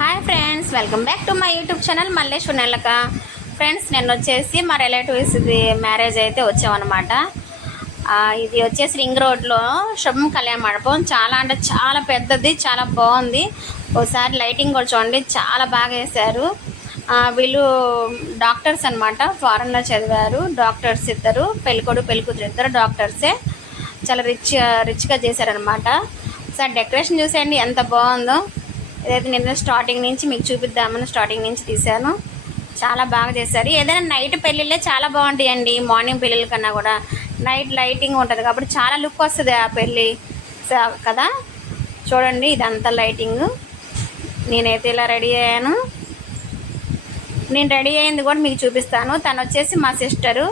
Hi friends welcome back to my YouTube channel Malleshwar నెలక friends నేను వచ్చేసి మా relatives ఇది మ్యారేజ్ అయితే వచ్చామన్నమాట. ఇది వచ్చేసి రింగ్ రోడ్లో శుభం కళ్యాణ మండపం. చాలా అంటే చాలా పెద్దది చాలా బాగుంది. ఒకసారి లైటింగ్ కూడా చూడండి చాలా బాగా వేశారు. వీళ్ళు డాక్టర్స్ అనమాట ఫారెన్లో చదివారు. డాక్టర్స్ ఇద్దరు పెళ్ళికొడు పెళ్ళికూతురు ఇద్దరు డాక్టర్సే చాలా రిచ్ రిచ్గా చేశారనమాట సార్ డెకరేషన్ చూసేయండి ఎంత బాగుందో. ఇదైతే నేను స్టార్టింగ్ నుంచి మీకు చూపిద్దామని స్టార్టింగ్ నుంచి తీశాను. చాలా బాగా చేశారు. ఏదైనా నైట్ పెళ్ళిళ్ళే చాలా బాగుంటాయండి. మార్నింగ్ పెళ్ళిళ్ళ కన్నా కూడా. నైట్ లైటింగ్ ఉంటుంది కాబట్టి చాలా లుక్ వస్తుంది ఆ పెళ్ళి కదా? చూడండి ఇదంతా లైటింగ్ నేనైతే ఇలా రెడీ అయ్యాను. నేను రెడీ అయింది కూడా మీకు చూపిస్తాను. తను వచ్చేసి మా సిస్టరు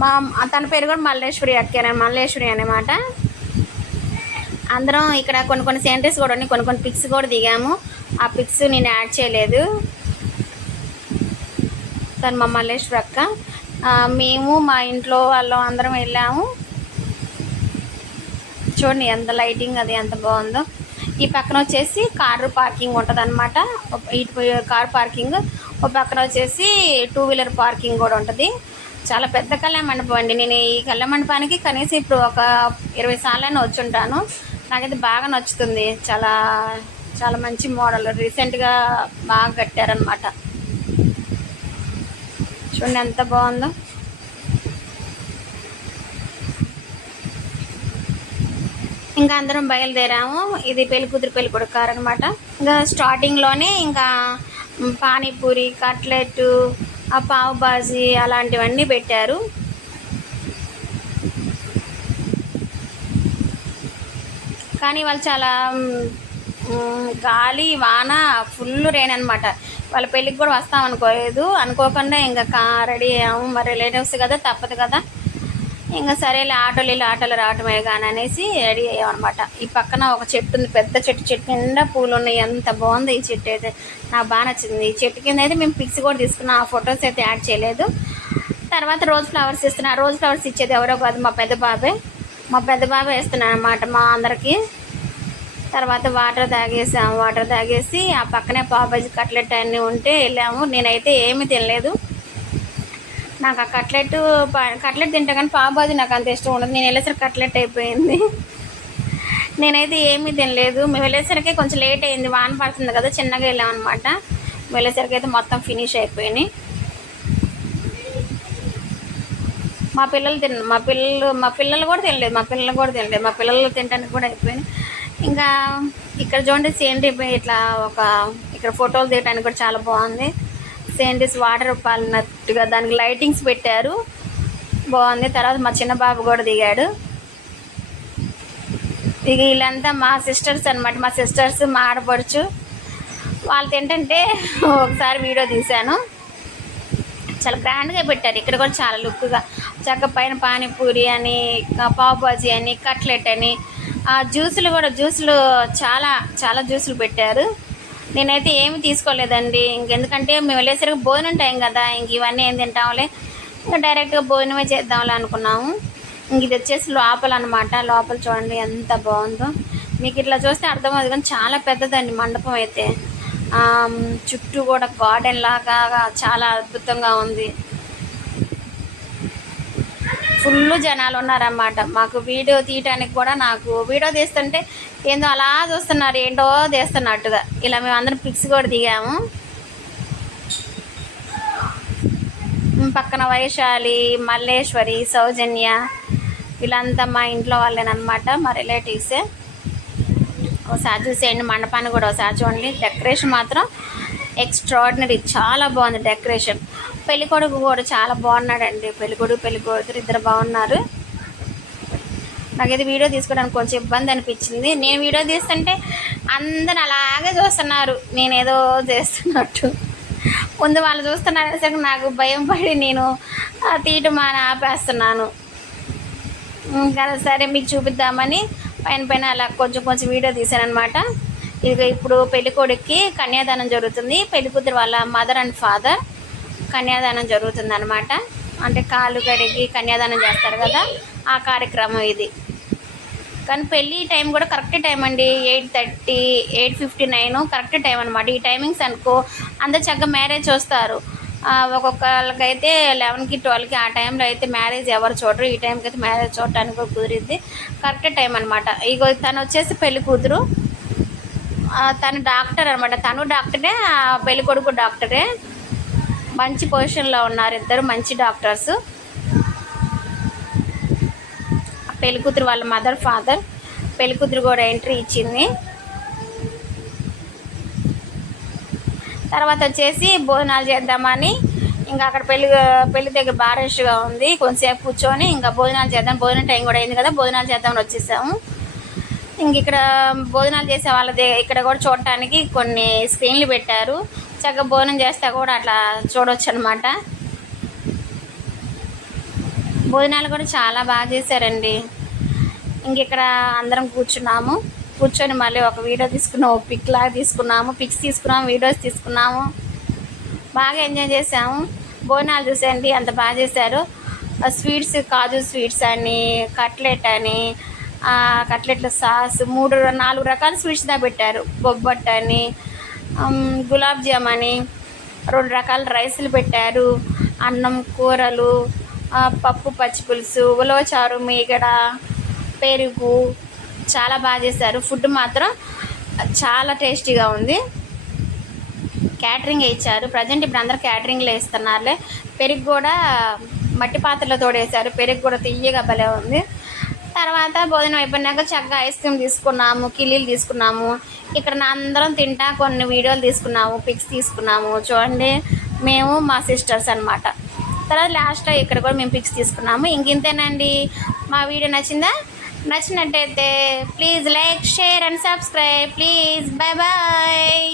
మా తన పేరు కూడా మల్లేశ్వరి అక్కేన మల్లేశ్వరి అనమాట అందరం ఇక్కడ కొన్ని కొన్ని సెంటర్స్ కూడా ఉన్నాయి కొన్ని కొన్ని పిక్స్ కూడా దిగాము. ఆ పిక్స్ నేను యాడ్ చేయలేదు. తను మా మల్లేశ్వర అక్క. మేము మా ఇంట్లో వాళ్ళం అందరం వెళ్ళాము. చూడండి ఎంత లైటింగ్ అది ఎంత బాగుందో. ఈ పక్కన వచ్చేసి కారు పార్కింగ్ ఉంటుంది అనమాట ఇటు కార్ పార్కింగ్ ఒక పక్కన వచ్చేసి టూ వీలర్ పార్కింగ్ కూడా ఉంటుంది. చాలా పెద్ద కళ్యాణ మండపం అండి. నేను ఈ కళ్యాణ మండపానికి కనీసం ఇప్పుడు ఒక ఇరవై సార్లైనా వచ్చి ఉంటాను. నాకైతే బాగా నచ్చుతుంది. చాలా చాలా మంచి మోడల్. రీసెంట్గా బాగా కట్టారనమాట చూడండి ఎంత బాగుందో. ఇంకా అందరం బయలుదేరాము. ఇది పెళ్ళి కూతురు పెళ్ళి కొడుకు అనమాట ఇంకా స్టార్టింగ్లోనే ఇంకా పానీపూరి కట్లెట్ ఆ పావు బాజీ అలాంటివన్నీ పెట్టారు. కానీ వాళ్ళు చాలా గాలి వాన ఫుల్ రెయిన్ అనమాట వాళ్ళ పెళ్ళికి కూడా వస్తాం అనుకోలేదు. అనుకోకుండా ఇంకా కా రెడీ అయ్యాము. మరి రిలేటివ్స్ కదా తప్పదు కదా. ఇంకా సరేలే ఆటోలు వెళ్ళి ఆటోలు రావటమే కానీ అనేసి రెడీ అయ్యాం అనమాట ఈ పక్కన ఒక చెట్టు ఉంది పెద్ద చెట్టు. చెట్టు నిండా పూలు ఉన్నాయి. ఎంత బాగుంది ఈ చెట్టు అయితే. నాకు బాగా నచ్చింది. ఈ చెట్టు కింద అయితే మేము పిక్స్ కూడా తీసుకున్నాం. ఆ ఫొటోస్ అయితే యాడ్ చేయలేదు. తర్వాత రోజ్ ఫ్లవర్స్ ఇస్తున్నా. రోజ్ ఫ్లవర్స్ ఇచ్చేది ఎవరో కాదు మా పెద్ద బాబాయ్ మా పెద్ద బాబాయ్ వేస్తున్నాను అనమాట మా అందరికి. తర్వాత వాటర్ తాగేసాం. వాటర్ తాగేసి ఆ పక్కనే పాపజీ కట్లెట్ అన్నీ ఉంటే వెళ్ళాము. నేనైతే ఏమీ తినలేదు. నాకు ఆ కట్లెట్ కట్లెట్ తింటా కానీ పావుబాజీ నాకు అంత ఇష్టం ఉండదు. నేను వెళ్ళేసరికి కట్లెట్ అయిపోయింది. నేనైతే ఏమీ తినలేదు. మేము వెళ్ళేసరికి కొంచెం లేట్ అయింది. వాన పడుతుంది కదా చిన్నగా వెళ్ళామన్నమాట వెళ్ళేసరికి అయితే మొత్తం ఫినిష్ అయిపోయినాయి. మా పిల్లలు తిన మా పిల్లలు మా పిల్లలు కూడా తినలేదు. మా పిల్లలు కూడా తినలేదు. మా పిల్లలు తినడానికి కూడా అయిపోయినాయి. ఇంకా ఇక్కడ చూడండి సేంద్రీ ఇట్లా ఒక ఇక్కడ ఫోటోలు తీయడానికి కూడా చాలా బాగుంది. సీనరీస్ వాటర్ పాలినట్టుగా దానికి లైటింగ్స్ పెట్టారు. బాగుంది. తర్వాత మా చిన్న బాబు కూడా దిగాడు. ఇక వీళ్ళంతా మా సిస్టర్స్ అన్నమాట. మా సిస్టర్స్ మా ఆడపడుచు. వాళ్ళు ఏంటంటే ఒకసారి వీడియో తీశాను. చాలా గ్రాండ్గా పెట్టారు. ఇక్కడ కూడా చాలా లుక్గా. చక్క పైన పానీపూరి అని పావుబాజీ అని కట్లెట్ అని ఆ జ్యూసులు కూడా జ్యూసులు చాలా చాలా జ్యూసులు పెట్టారు. నేనైతే ఏమి తీసుకోలేదండి. ఇంకెందుకంటే మేము వెళ్ళేసరికి భోజనం టైం కదా ఇంక ఇవన్నీ ఏం తింటాంలే. ఇంకా డైరెక్ట్గా భోజనమే చేద్దాంలే అనుకున్నాము. ఇంక ఇది వచ్చేసి లోపల అనమాట లోపల చూడండి ఎంత బాగుందో. మీకు ఇట్లా చూస్తే అర్థమవుతుంది కానీ చాలా పెద్దదండి మండపం అయితే. చుట్టూ కూడా గార్డెన్ లాగా చాలా అద్భుతంగా ఉంది. ఫుల్ జనాలు ఉన్నారన్నమాట. మాకు వీడియో తీయటానికి కూడా నాకు వీడియో తీస్తుంటే ఏందో అలా చూస్తున్నారు ఏంటో తీస్తున్నట్టుగా. ఇలా మేము అందరం పిక్స్ కూడా దిగాము. పక్కన వైశాలి మల్లేశ్వరి సౌజన్య వీళ్ళంతా మా ఇంట్లో వాళ్ళేనమాట మా రిలేటివ్సే. ఒకసారి చూసేయండి మండపాన్ని కూడా ఒకసారి చూడండి. డెకరేషన్ మాత్రం ఎక్స్ట్రాడినరీ చాలా బాగుంది డెకరేషన్. పెళ్ళికొడుకు కూడా చాలా బాగున్నాడండి. పెళ్ళికొడుకు పెళ్ళికూతురు ఇద్దరు బాగున్నారు. నాకైతే వీడియో తీసుకోవడానికి కొంచెం ఇబ్బంది అనిపించింది. నేను వీడియో తీస్తుంటే అందరు అలాగే చూస్తున్నారు. నేనేదో చేస్తున్నట్టు. ముందు వాళ్ళు చూస్తున్నారు నాకు భయం పడి నేను తీయటం అని ఆపేస్తున్నాను. ఇంకా సరే మీకు చూపిద్దామని పైన పైన అలా కొంచెం కొంచెం వీడియో తీశాను అనమాట ఇక ఇప్పుడు పెళ్ళికొడుక్కి కన్యాదానం జరుగుతుంది. పెళ్ళికూతురు వాళ్ళ మదర్ అండ్ ఫాదర్. కన్యాదానం జరుగుతుంది అనమాట అంటే కాళ్ళు కడిగి కన్యాదానం చేస్తారు కదా ఆ కార్యక్రమం ఇది. కానీ పెళ్ళి టైం కూడా కరెక్ట్ టైం అండి. Eight thirty eight fifty nine correct time అనమాట ఈ టైమింగ్స్ అనుకో అందరు చక్కగా మ్యారేజ్ చూస్తారు ఒక్కొక్కళ్ళకైతే ఒక్కొక్కరికైతే లెవెన్కి ట్వెల్వ్కి ఆ టైంలో అయితే మ్యారేజ్ ఎవరు చూడరు. ఈ టైంకి అయితే మ్యారేజ్ చూడటానికి కూడా కుదిరిద్ది. కరెక్ట్ టైం అనమాట ఇగో తను వచ్చేసి పెళ్ళి కూతురు. తను డాక్టర్ అనమాట తను డాక్టరే ఆ కొడుకు డాక్టరే. మంచి పొజిషన్లో ఉన్నారు ఇద్దరు మంచి డాక్టర్స్ పెళ్ళికూతురు వాళ్ళ మదర్ ఫాదర్ పెళ్ళికూతురు కూడా ఎంట్రీ ఇచ్చింది. తర్వాత వచ్చేసి భోజనాలు చేద్దామని ఇంకా అక్కడ పెళ్ళి పెళ్ళి దగ్గర బాగా రష్గా ఉంది. కొంతసేపు కూర్చొని ఇంకా భోజనాలు చేద్దాం. భోజనం టైం కూడా అయింది కదా భోజనాలు చేద్దామని వచ్చేసాము. ఇంక ఇక్కడ భోజనాలు చేసే వాళ్ళ ఇక్కడ కూడా చూడటానికి కొన్ని స్క్రీన్లు పెట్టారు. చక్కగా భోజనం చేస్తే కూడా అట్లా చూడొచ్చు అనమాట భోజనాలు కూడా చాలా బాగా చేశారండి. ఇంక ఇక్కడ అందరం కూర్చున్నాము. కూర్చొని మళ్ళీ ఒక వీడియో తీసుకున్నాము. పిక్ లాగా తీసుకున్నాము. పిక్స్ తీసుకున్నాము. వీడియోస్ తీసుకున్నాము. బాగా ఎంజాయ్ చేసాము భోజనాలు చూసేయండి. అంత బాగా చేశారు. స్వీట్స్ కాజు స్వీట్స్ అని కట్లెట్ అని కట్లెట్ల సాస్ మూడు నాలుగు రకాల స్వీట్స్ దా పెట్టారు. బొబ్బట్ అని గులాబ్ జామ్ అని రెండు రకాల రైసులు పెట్టారు. అన్నం కూరలు పప్పు పచ్చి పులుసు ఉలవచారు మీగడ పెరుగు చాలా బాగా చేశారు. ఫుడ్ మాత్రం చాలా టేస్టీగా ఉంది. క్యాటరింగ్ ఇచ్చారు. ప్రజెంట్ ఇప్పుడు అందరు క్యాటరింగ్లో ఇస్తున్నారులే పెరుగు కూడా మట్టి పాత్రలో తోడేశారు. పెరుగు కూడా తీయగా భలే ఉంది. తర్వాత భోజనం అయిపోయినాక చక్కగా ఐస్ క్రీమ్ తీసుకున్నాము కిల్లీలు తీసుకున్నాము. ఇక్కడ అందరం తింటా కొన్ని వీడియోలు తీసుకున్నాము పిక్స్ తీసుకున్నాము. చూడండి మేము మా సిస్టర్స్ అన్నమాట. తర్వాత లాస్ట్లో ఇక్కడ కూడా మేము పిక్స్ తీసుకున్నాము. ఇంక ఇంతేనండి. మా వీడియో నచ్చిందా? నచ్చినట్టయితే please like share and subscribe please bye bye